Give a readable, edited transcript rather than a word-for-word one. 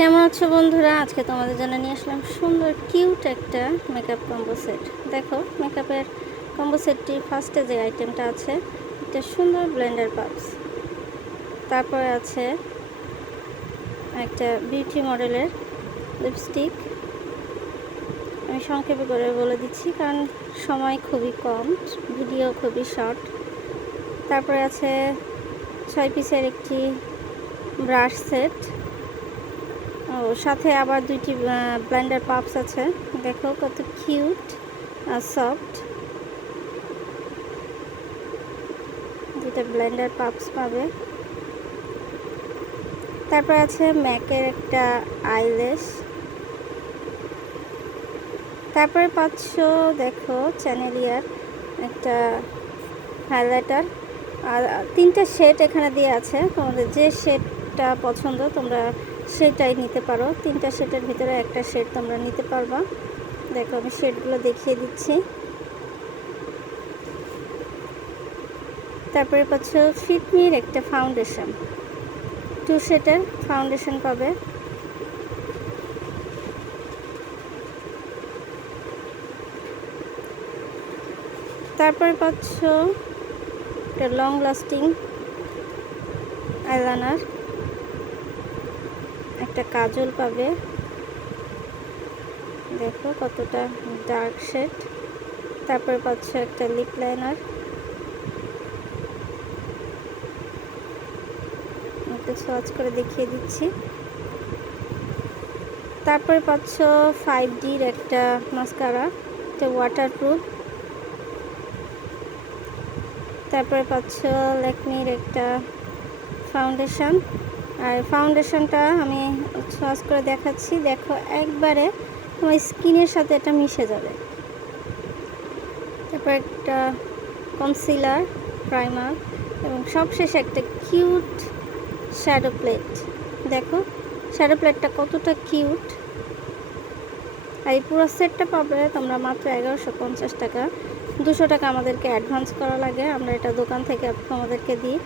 কেমন আছো বন্ধুরা? আজকে তোমাদের জন্য নিয়ে আসলাম সুন্দর কিউট একটা মেকআপ কম্বো সেট। দেখো মেকআপের কম্বো সেটটি ফার্স্টে যে আইটেমটা আছে একটা সুন্দর ব্লেন্ডার পাপস, তারপরে আছে একটা বিউটি মডেলের লিপস্টিক। আমি সংক্ষেপে করে বলে দিচ্ছি কারণ সময় খুবই কম, ভিডিও খুবই শর্ট। তারপরে আছে 6 পিসের একটি ব্রাশ সেট, সাথে আবার দুইটি ব্লেন্ডার পাপস আছে। দেখো কত কিউট আর সফট, দুইটা ব্লেন্ডার পাপস পাবে। তারপর আছে ম্যাকের একটা আইল্যাশ। তারপরে পাচ্ছ দেখো চ্যানেলিয়ার একটা হাইলাইটার। আর 3টে শেড এখানে দিয়ে আছে, তোমাদের যে শেডটা পছন্দ তোমরা সেটাই নিতে পারো। 3টা শেডের ভিতরে একটা শেড তোমরা নিতে পারবা। দেখো আমি শেডগুলো দেখিয়ে দিচ্ছি। তারপরে পাচ্ছ ফিটমির একটা ফাউন্ডেশন, 2 শেডের ফাউন্ডেশন পাবে। তারপরে পাচ্ছ একটা লং লাস্টিং আইলাইনার, একটা কাজল পাবে। দেখো কতটা ডার্ক শেড। তারপরে পাচ্ছ একটা লিপ লাইনার, একটু সোয়াচ করে দেখিয়ে দিচ্ছি। তারপরে পাচ্ছ 5Dর একটা মাস্কারা, এটা ওয়াটারপ্রুফ। তারপরে পাচ্ছ ল্যাকমির একটা ফাউন্ডেশন, আর ফাউন্ডেশনটা আমি সোয়াচ করে দেখাচ্ছি। দেখো একবারে তোমার স্কিনের সাথে এটা মিশে যাবে। তারপর একটা কনসিলার, প্রাইমার এবং সবশেষে একটা কিউট শ্যাডো প্লেট। দেখো শ্যাডো প্লেটটা কতটা কিউট। আর এই পুরো সেটটা পাবে তোমরা মাত্র 1150 টাকা। 200 টাকা আমাদেরকে অ্যাডভান্স করা লাগে, আমরা এটা দোকান থেকে তোমাদেরকে দিই।